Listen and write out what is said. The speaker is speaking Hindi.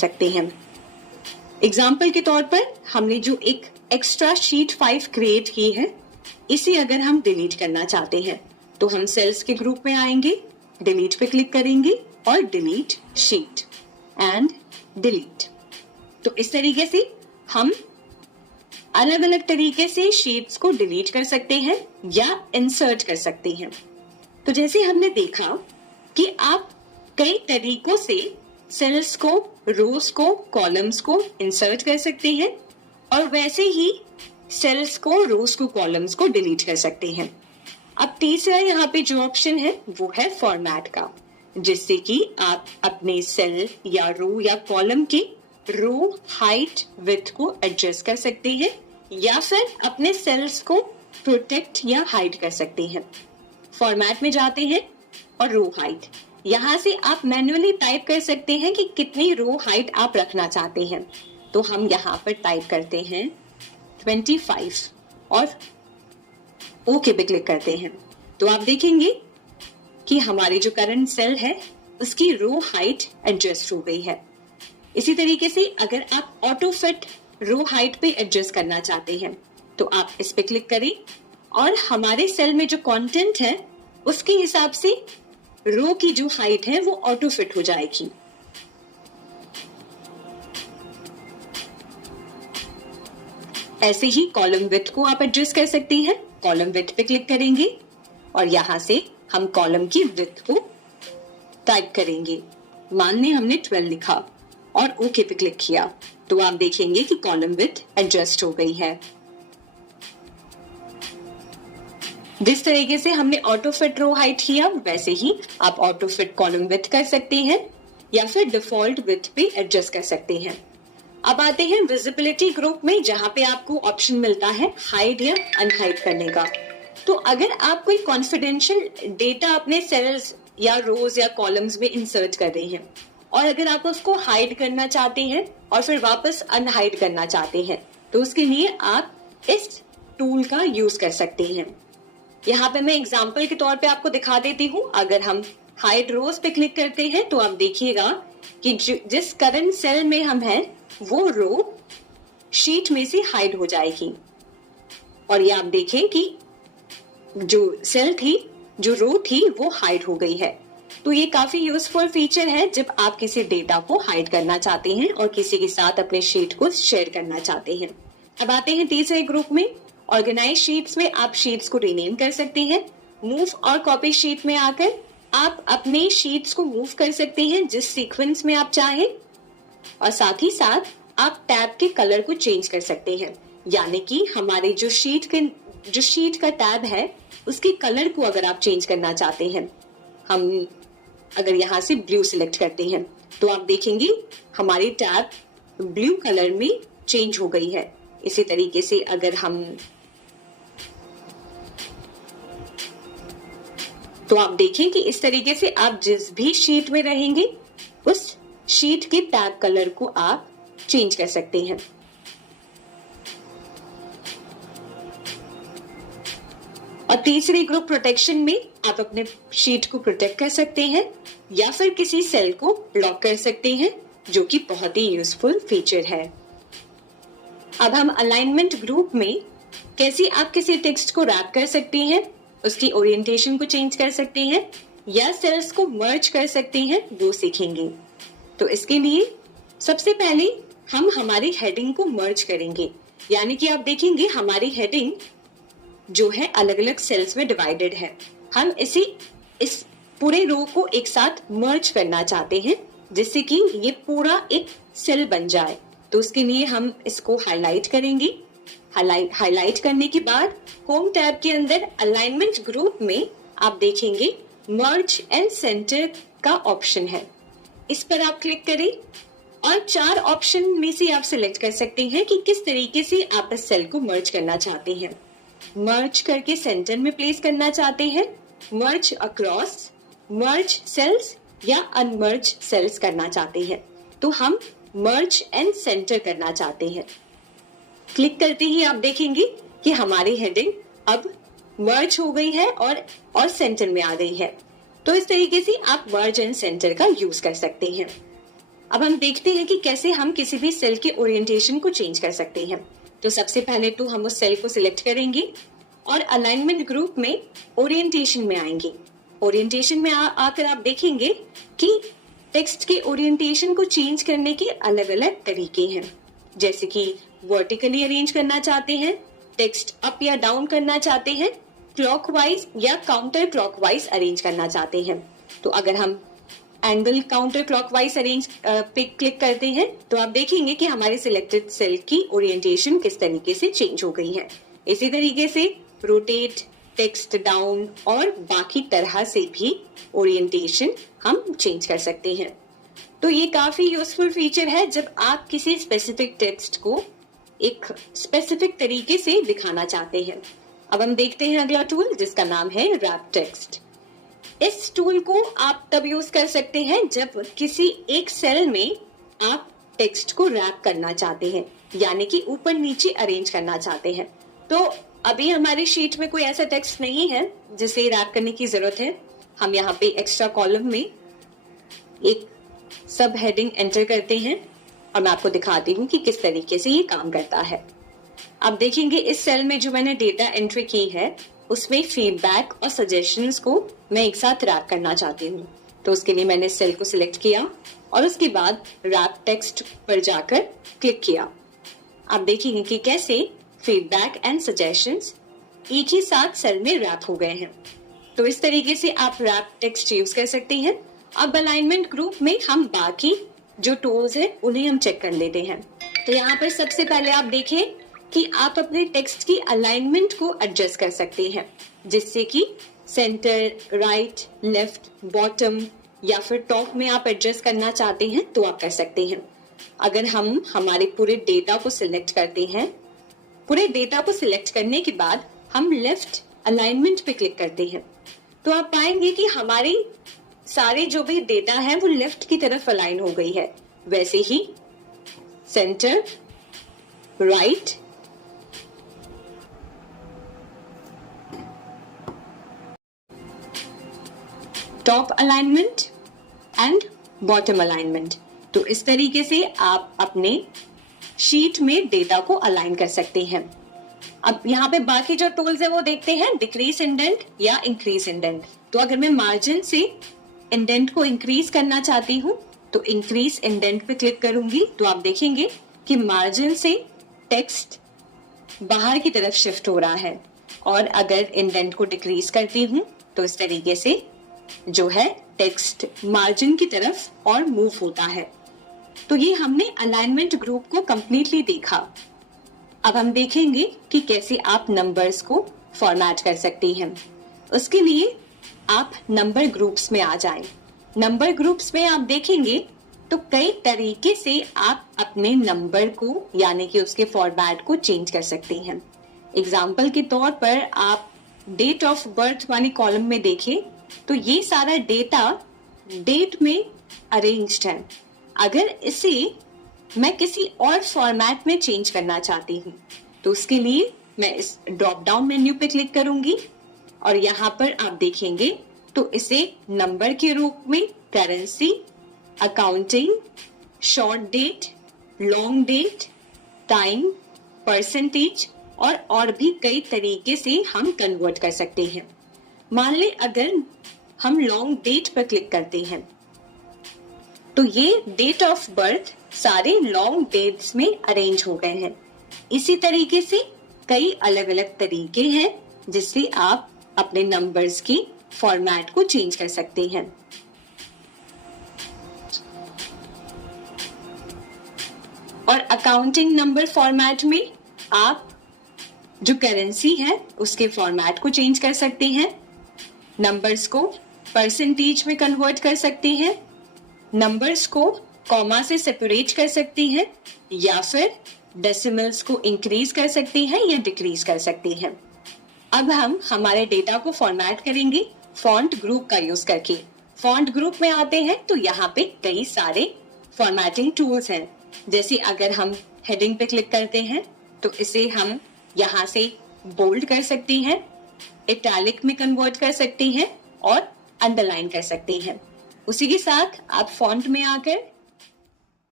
सकते हैं। एग्जाम्पल के तौर पर हमने जो एक एक्स्ट्रा शीट 5 क्रिएट की है, इसे अगर हम डिलीट करना चाहते हैं तो हम सेल्स के ग्रुप में आएंगे, डिलीट पे क्लिक करेंगे और डिलीट शीट एंड डिलीट। तो इस तरीके से हम अलग अलग तरीके से शीट्स को डिलीट कर सकते हैं या इंसर्ट कर सकते हैं। तो जैसे हमने देखा कि आप कई तरीकों से सेल्स को, रोज को, कॉलम्स को इंसर्ट कर सकते हैं और वैसे ही सेल्स को, रोज को, कॉलम्स को डिलीट कर सकते हैं। अब तीसरा यहाँ पे जो ऑप्शन है वो है फॉर्मेट का, जिससे कि आप अपने सेल या रो या कॉलम के रो हाइट विड्थ को एडजस्ट कर सकते हैं या फिर अपने सेल्स को प्रोटेक्ट या हाइड कर सकते हैं। फॉर्मेट में जाते हैं और रो हाइट, यहाँ से आप मैन्युअली टाइप कर सकते हैं कि कितनी रो हाइट आप रखना चाहते हैं। तो हम यहाँ पर टाइप करते हैं 25 और ओके पे क्लिक करते हैं। तो आप देखेंगे कि हमारी जो करंट सेल है उसकी रो हाइट एडजस्ट हो गई है। इसी तरीके से अगर आप ऑटो फिट रो हाइट पे एडजस्ट करना चाहते हैं तो आप इस पे क्लिक करें और हमारे सेल में जो कंटेंट है उसके हिसाब से रो की जो हाइट है वो ऑटो फिट हो जाएगी। ऐसे ही कॉलम विड्थ को आप एडजस्ट कर सकते हैं। कॉलम विड्थ पे क्लिक करेंगे और यहाँ से हम कॉलम की विड्थ को टाइप करेंगे। मान लें हमने 12 लिखा और ओके पे क्लिक किया तो आप देखेंगे कि कॉलम विड्थ एडजस्ट हो गई है। जिस तरीके से हमने ऑटो फिट रो हाइट किया वैसे ही आप ऑटो फिट कॉलम विड्थ कर सकते हैं या फिर डिफॉल्ट विड्थ पे एडजस्ट कर सकते हैं। अब आते हैं विजिबिलिटी ग्रुप में, जहां पे आपको ऑप्शन मिलता है हाइड या अनहाइड करने का। तो अगर आप कोई कॉन्फिडेंशियल डेटा अपने सेल्स या रोज या कॉलम्स में इंसर्ट कर रहे हैं और अगर आप उसको हाइड करना चाहते हैं और फिर वापस अनहाइड करना चाहते हैं तो उसके लिए आप इस टूल का यूज कर सकते हैं। यहाँ पे मैं एग्जाम्पल के तौर पे आपको दिखा देती हूँ। अगर हम हाइड रोज पे क्लिक करते हैं तो आप देखिएगा कि जिस करंट सेल में हम हैं वो रो शीट में से हाइड हो जाएगी और ये आप देखें कि जो सेल थी, जो रो थी वो हाइड हो गई है। तो ये काफी यूजफुल फीचर है जब आप किसी डेटा को हाइड करना चाहते हैं और किसी के साथ अपने शीट को शेयर करना चाहते हैं। अब आते हैं तीसरे ग्रुप में, ऑर्गेनाइज शीट्स में आप शीट्स को रीनेम कर सकते हैं। मूव और कॉपी शीट में आकर आप अपने शीट्स को मूव कर सकते हैं जिस सीक्वेंस में आप चाहें और साथ ही साथ आप टैब के कलर को चेंज कर सकते हैं। यानी कि हमारे जो शीट का टैब है उसके कलर को अगर आप चेंज करना चाहते हैं, हम अगर यहाँ से ब्लू सिलेक्ट करते हैं तो आप देखेंगे हमारी टैब ब्लू कलर में चेंज हो गई है। इसी तरीके से अगर हम तो आप देखें कि इस तरीके से आप जिस भी शीट में रहेंगे उस शीट के टैब कलर को आप चेंज कर सकते हैं। और तीसरी ग्रुप प्रोटेक्शन में आप अपने शीट को प्रोटेक्ट कर सकते हैं या फिर किसी सेल को लॉक कर सकते हैं, जो कि बहुत ही यूजफुल फीचर है। अब हम अलाइनमेंट ग्रुप में कैसे आप किसी टेक्स्ट को रैप कर सकते हैं, उसकी ओरिएंटेशन को चेंज कर सकते हैं या सेल्स को मर्ज कर सकते हैं, वो सीखेंगे। तो इसके लिए सबसे पहले हम हमारी हेडिंग को मर्ज करेंगे। यानी कि आप देखेंगे हमारी हेडिंग जो है अलग अलग सेल्स में डिवाइडेड है। हम इस पूरे रो को एक साथ मर्ज करना चाहते हैं जिससे कि ये पूरा एक सेल बन जाए। तो उसके लिए हम इसको हाईलाइट करेंगे। हाईलाइट करने के बाद होम टैब के अंदर अलाइनमेंट ग्रुप में आप देखेंगे मर्ज एंड सेंटर का ऑप्शन है। इस पर आप क्लिक करें और 4 ऑप्शन में से आप सिलेक्ट कर सकते हैं कि किस तरीके से आप इस सेल को मर्ज करना चाहते हैं। मर्ज करके सेंटर में प्लेस करना चाहते हैं, मर्ज अक्रॉस, मर्ज सेल्स या अनमर्ज सेल्स करना चाहते हैं। तो हम मर्ज एंड सेंटर करना चाहते हैं। क्लिक करते ही आप देखेंगे कि हमारी हेडिंग अब मर्ज हो गई है और सेंटर में आ गई है। तो इस तरीके से आप मर्ज एंड सेंटर का यूज कर सकते हैं। अब हम देखते हैं कि कैसे हम किसी भी सेल के ओरिएंटेशन को चेंज कर सकते हैं। तो सबसे पहले तो हम उस सेल को सिलेक्ट करेंगे और अलाइनमेंट ग्रुप में ओरिएंटेशन में आएंगे। ओरिएंटेशन में आकर आप देखेंगे कि टेक्स्ट के ओरिएंटेशन को चेंज करने के अलग अलग तरीके हैं, जैसे कि वर्टिकली अरेंज करना चाहते हैं, टेक्स्ट अप या डाउन करना चाहते हैं, क्लॉकवाइज या काउंटर क्लॉकवाइज अरेंज करना चाहते हैं। तो अगर हम एंगल काउंटर क्लॉकवाइज अरेंज पे क्लिक करते हैं तो आप देखेंगे कि हमारे सिलेक्टेड सेल की ओरिएंटेशन किस तरीके से चेंज हो गई है। इसी तरीके से रोटेट, टेक्स्ट डाउन और बाकी तरह से भी ओरिएंटेशन हम चेंज कर सकते हैं। तो ये काफी यूजफुल फीचर है जब आप किसी स्पेसिफिक टेक्स्ट को एक स्पेसिफिक तरीके से दिखाना चाहते हैं। अब हम देखते हैं अगला टूल जिसका नाम है रैप टेक्स्ट। इस टूल को आप तब यूज कर सकते हैं जब किसी एक सेल में आप टेक्स्ट को रैप करना चाहते हैं, यानी कि ऊपर नीचे अरेंज करना चाहते हैं। तो अभी हमारी शीट में कोई ऐसा टेक्स्ट नहीं है जिसे रैप करने की जरूरत है। हम यहाँ पे एक्स्ट्रा कॉलम में एक सब हेडिंग एंटर करते हैं और मैं आपको दिखाती हूँ कि किस तरीके से ये काम करता है। आप देखेंगे इस सेल में जो मैंने डेटा एंट्री की है उसमें फीडबैक और सजेशंस को मैं एक साथ रैप करना चाहती हूँ। तो उसके लिए मैंने सेल को सिलेक्ट किया और उसके बाद रैप टेक्स्ट पर जाकर क्लिक किया। आप देखेंगे कि कैसे फीडबैक एंड सजेशंस एक ही साथ सेल में रैप हो गए हैं। तो इस तरीके से आप रैप टेक्स्ट यूज कर सकते हैं। अब अलाइनमेंट ग्रुप में हम बाकी जो टूल्स है उन्हें हम चेक कर लेते हैं। तो यहाँ पर सबसे पहले आप देखें कि आप अपने टेक्स्ट की अलाइनमेंट को एडजस्ट कर सकते हैं, जिससे कि सेंटर, राइट, लेफ्ट, बॉटम या फिर टॉप में आप एडजस्ट करना चाहते हैं तो आप कर सकते हैं। अगर हम हमारे पूरे डेटा को सिलेक्ट करते हैं, पूरे डेटा को सिलेक्ट करने के बाद हम लेफ्ट अलाइनमेंट पे क्लिक करते हैं तो आप पाएंगे कि हमारी सारे जो भी डेटा है वो लेफ्ट की तरफ अलाइन हो गई है। वैसे ही centre, right, top alignment and bottom alignment. तो इस तरीके से आप अपने शीट में डेटा को अलाइन कर सकते हैं। अब यहाँ पे बाकी जो टूल्स है वो देखते हैं, डिक्रीज इंडेंट या इंक्रीज इंडेंट। तो अगर मैं मार्जिन से इंडेंट को इंक्रीज करना चाहती हूँ तो इंक्रीज इंडेंट पे क्लिक करूंगी तो आप देखेंगे कि मार्जिन से टेक्स्ट बाहर की तरफ शिफ्ट हो रहा है। और अगर इंडेंट को डिक्रीज करती हूँ तो इस तरीके से जो है टेक्स्ट मार्जिन की तरफ और मूव होता है। तो ये हमने अलाइनमेंट ग्रुप को कंप्लीटली देखा। अब हम देखेंगे कि कैसे आप नंबर्स को फॉर्मेट कर सकते हैं। उसके लिए आप नंबर ग्रुप्स में आ जाएं। नंबर ग्रुप्स में आप देखेंगे तो कई तरीके से आप अपने नंबर को यानी कि उसके फॉर्मेट को चेंज कर सकते हैं। एग्जाम्पल के तौर पर आप डेट ऑफ बर्थ वाली कॉलम में देखें तो ये सारा डेटा डेट में अरेंज्ड है। अगर इसे मैं किसी और फॉर्मेट में चेंज करना चाहती हूँ तो उसके लिए मैं इस ड्रॉप डाउन मेन्यू पे क्लिक करूंगी और यहाँ पर आप देखेंगे तो इसे नंबर के रूप में currency, accounting, short date, long date, time, percentage और भी कई तरीके से हम कन्वर्ट कर सकते हैं। मान ले अगर हम लॉन्ग डेट पर क्लिक करते हैं तो ये डेट ऑफ बर्थ सारे लॉन्ग डेट्स में अरेंज हो गए हैं। इसी तरीके से कई अलग अलग तरीके हैं जिससे आप अपने नंबर्स की फॉर्मेट को चेंज कर सकते हैं। और अकाउंटिंग नंबर फॉर्मेट में आप जो करेंसी है उसके फॉर्मेट को चेंज कर सकते हैं, नंबर्स को परसेंटेज में कन्वर्ट कर सकते हैं, नंबर्स को कॉमा से सेपरेट कर सकते हैं या फिर डेसिमल्स को इंक्रीज कर सकते हैं या डिक्रीज कर सकते हैं। अब हम हमारे डेटा को फॉर्मेट करेंगे फॉन्ट ग्रुप का यूज करके। फॉन्ट ग्रुप में आते हैं तो यहाँ पे कई सारे फॉर्मेटिंग टूल्स हैं। जैसे अगर हम हेडिंग पे क्लिक करते हैं तो इसे हम यहाँ से बोल्ड कर सकते हैं, इटैलिक में कन्वर्ट कर सकते हैं और अंडरलाइन कर सकते हैं। उसी के साथ आप फॉन्ट में आकर